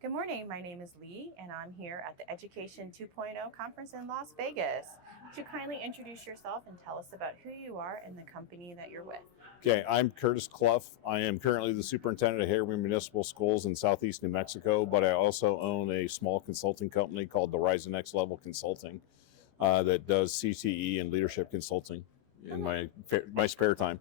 Good morning. My name is Lee, and I'm here at the Education 2.0 conference in Las Vegas. Would you kindly introduce yourself and tell us about who you are and the company that you're with? Okay, I'm Curtis Clough. I am currently the superintendent of Harriman Municipal Schools in southeast New Mexico, but I also own a small consulting company called the Rise2NextLevel Consulting that does CTE and leadership consulting in my spare time.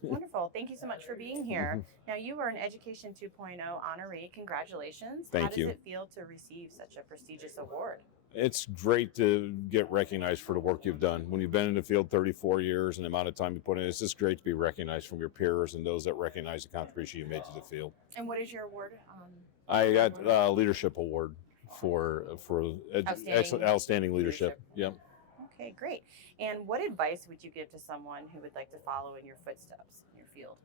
Wonderful. Thank you so much for being here. Now, you are an Education 2.0 honoree. Congratulations. Thank you. How does it feel to receive such a prestigious award? It's great to get recognized for the work you've done. When you've been in the field 34 years and the amount of time you put in, it's just great to be recognized from your peers and those that recognize the contribution you made to the field. And what is your award? I got a leadership award for outstanding leadership. Yep. Okay, great. And what advice would you give to someone who would like to follow in your footsteps in your field?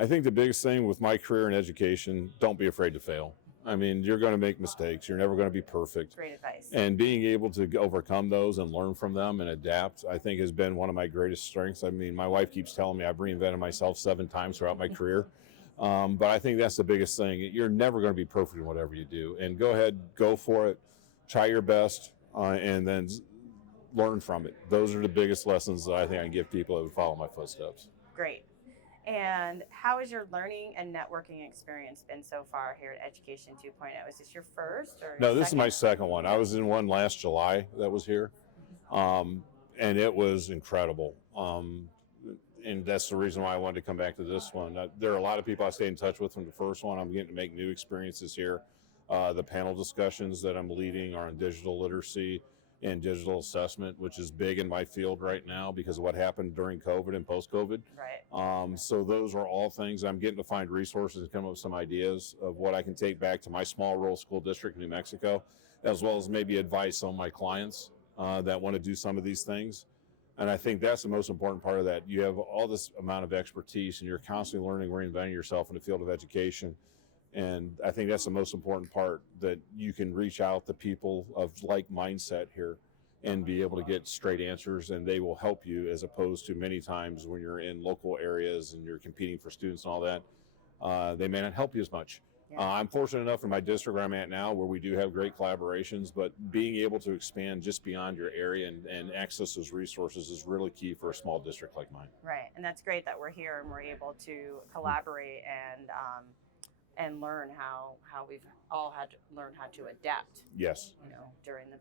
I think the biggest thing with my career in education, don't be afraid to fail. I mean, you're going to make mistakes. You're never going to be perfect. Great advice. And being able to overcome those and learn from them and adapt, I think has been one of my greatest strengths. I mean, my wife keeps telling me I've reinvented myself 7 times throughout my career. But I think that's the biggest thing. You're never going to be perfect in whatever you do. And go ahead, go for it, try your best, and then learn from it. Those are the biggest lessons that I think I can give people that would follow my footsteps. Great. And how has your learning and networking experience been so far here at Education 2.0? Is this your first or No, this is my second one. I was in one last July that was here, and it was incredible. And that's the reason why I wanted to come back to this one. There are a lot of people I stayed in touch with from the first one. I'm getting to make new experiences here. The panel discussions that I'm leading are on digital literacy and digital assessment, which is big in my field right now because of what happened during COVID and post-COVID. Right. So those are all things I'm getting to find resources and come up with some ideas of what I can take back to my small rural school district in New Mexico, as well as maybe advice on my clients that want to do some of these things. And I think that's the most important part of that. You have all this amount of expertise and you're constantly learning, reinventing yourself in the field of education. And I think that's the most important part, that you can reach out to people of like mindset here and be able to get straight answers, and they will help you, as opposed to many times when you're in local areas and you're competing for students and all that, they may not help you as much. Yeah. I'm fortunate enough in my district where I'm at now where we do have great collaborations, but being able to expand just beyond your area and access those resources is really key for a small district like mine. Right. And that's great that we're here and we're able to collaborate and learn how we've all had to learn how to adapt. Yes. During the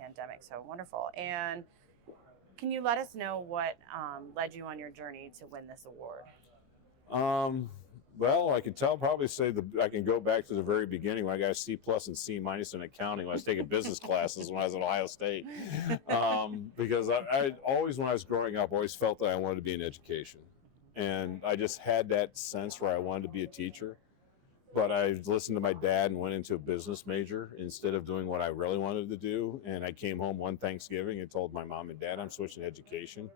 pandemic. So wonderful. And can you let us know what led you on your journey to win this award? Well, I could probably say I can go back to the very beginning when I got a C+ and C- in accounting when I was taking business classes when I was at Ohio State. Because I always, when I was growing up, always felt that I wanted to be in education. And I just had that sense where I wanted to be a teacher. But I listened to my dad and went into a business major instead of doing what I really wanted to do. And I came home one Thanksgiving and told my mom and dad, I'm switching to education.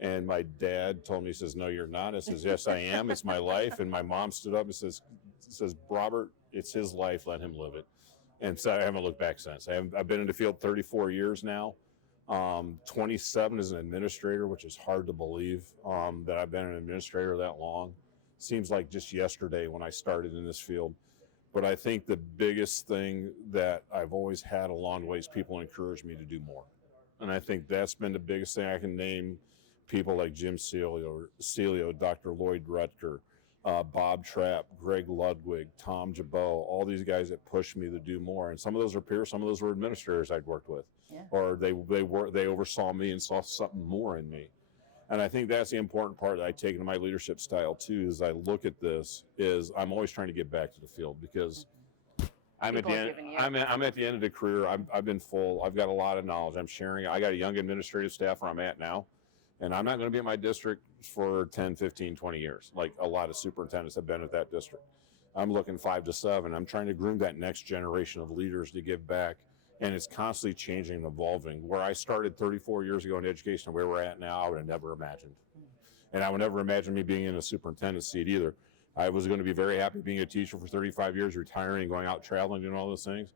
And my dad told me, he says, no, you're not. I says, yes, I am. It's my life. And my mom stood up and says, Robert, it's his life. Let him live it. And so I haven't looked back since. I've been in the field 34 years now. 27 as an administrator, which is hard to believe that I've been an administrator that long. Seems like just yesterday when I started in this field. But I think the biggest thing that I've always had along the way is people encourage me to do more. And I think that's been the biggest thing. I can name people like Jim Celio, Dr. Lloyd Rutger, Bob Trapp, Greg Ludwig, Tom Jabot, all these guys that pushed me to do more. And some of those are peers, some of those were administrators I'd worked with. Yeah. Or they oversaw me and saw something more in me. And I think that's the important part that I take into my leadership style too, is I look at this, is I'm always trying to get back to the field because I'm at the end of the career. I've been full. I've got a lot of knowledge. I'm sharing. I got a young administrative staff where I'm at now, and I'm not going to be at my district for 10, 15, 20 years, like a lot of superintendents have been at that district. I'm looking 5 to 7. I'm trying to groom that next generation of leaders to give back. And it's constantly changing and evolving. Where I started 34 years ago in education and where we're at now, I would have never imagined. And I would never imagine me being in a superintendent seat either. I was going to be very happy being a teacher for 35 years, retiring, going out traveling, doing all those things.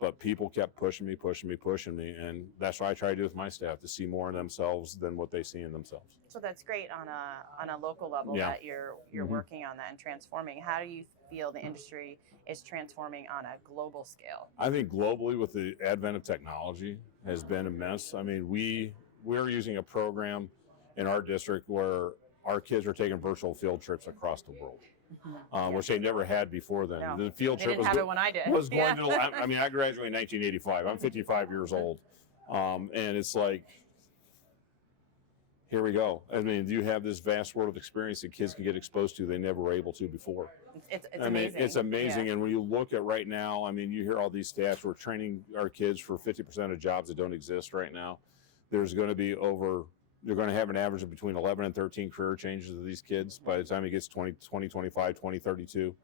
but people kept pushing me, and that's what I try to do with my staff, to see more in themselves than what they see in themselves. So that's great on a local level that you're working on that and transforming. How do you feel the industry is transforming on a global scale? I think globally, with the advent of technology, has been immense. I mean, we're using a program in our district where our kids are taking virtual field trips across the world, which they never had before then. No. The field They trip didn't have it when I did. was going to. I mean, I graduated in 1985. I'm 55 years old, and it's like, here we go. I mean, you have this vast world of experience that kids can get exposed to they never were able to before. It's I mean, amazing. it's amazing. And when you look at right now, I mean, you hear all these stats. We're training our kids for 50% of jobs that don't exist right now. There's going to be you're going to have an average of between 11 and 13 career changes of these kids by the time it gets 2025, 2032.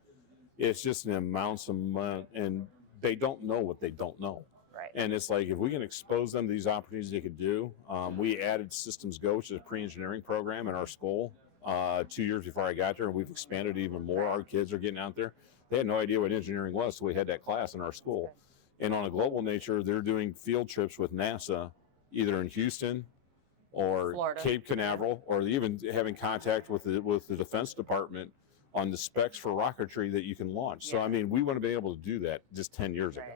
It's just an amount, and they don't know what they don't know. Right. And it's like, if we can expose them to these opportunities they could do, we added Systems Go, which is a pre-engineering program in our school 2 years before I got there, and we've expanded even more. Our kids are getting out there. They had no idea what engineering was, so we had that class in our school. And on a global nature, they're doing field trips with NASA, either in Houston or Florida. Cape Canaveral, or even having contact with the Defense Department on the specs for rocketry that you can launch. So, I mean, we wouldn't be able to do that just 10 years ago.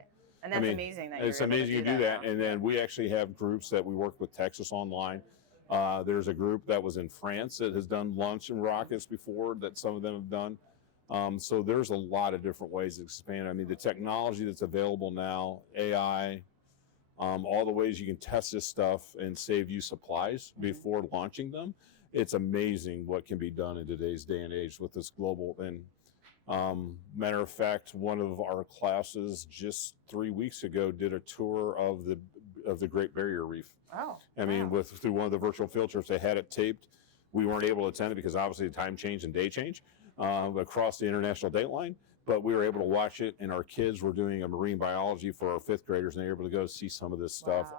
And that's amazing that it's amazing you do that. And then we actually have groups that we work with Texas Online. There's a group that was in France that has done launching rockets before that some of them have done. So there's a lot of different ways to expand. I mean, the technology that's available now, AI, all the ways you can test this stuff and save you supplies before launching them. It's amazing what can be done in today's day and age with this global. And matter of fact, one of our classes just 3 weeks ago did a tour of the Great Barrier Reef. Oh, I mean, through one of the virtual field trips, they had it taped. We weren't able to attend it because obviously the time change and day change across the international date line. But we were able to watch it, and our kids were doing a marine biology for our 5th graders, and they were able to go see some of this stuff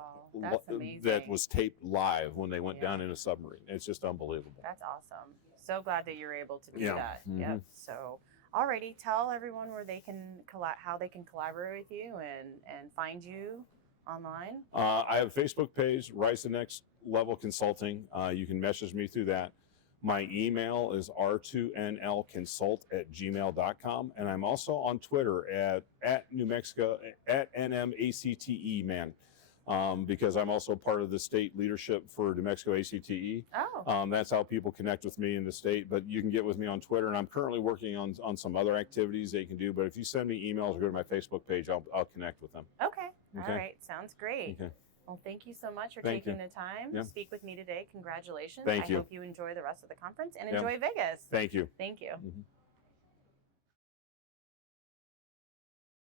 that was taped live when they went down in a submarine. It's just unbelievable. That's awesome. So glad that you're able to do that. Mm-hmm. Yep. So, alrighty, tell everyone where they can how they can collaborate with you and find you online. I have a Facebook page, Rise2NextLevel Consulting. You can message me through that. My email is r2nlconsult@gmail.com, and I'm also on Twitter at New Mexico at NMACTE man, because I'm also part of the state leadership for New Mexico ACTE. Oh. That's how people connect with me in the state. But you can get with me on Twitter, and I'm currently working on some other activities that you can do. But if you send me emails or go to my Facebook page, I'll connect with them. Okay. All right. Sounds great. Okay. Well, thank you so much for taking the time to speak with me today. Congratulations. I hope you enjoy the rest of the conference and enjoy Vegas. Thank you. Thank you. Mm-hmm.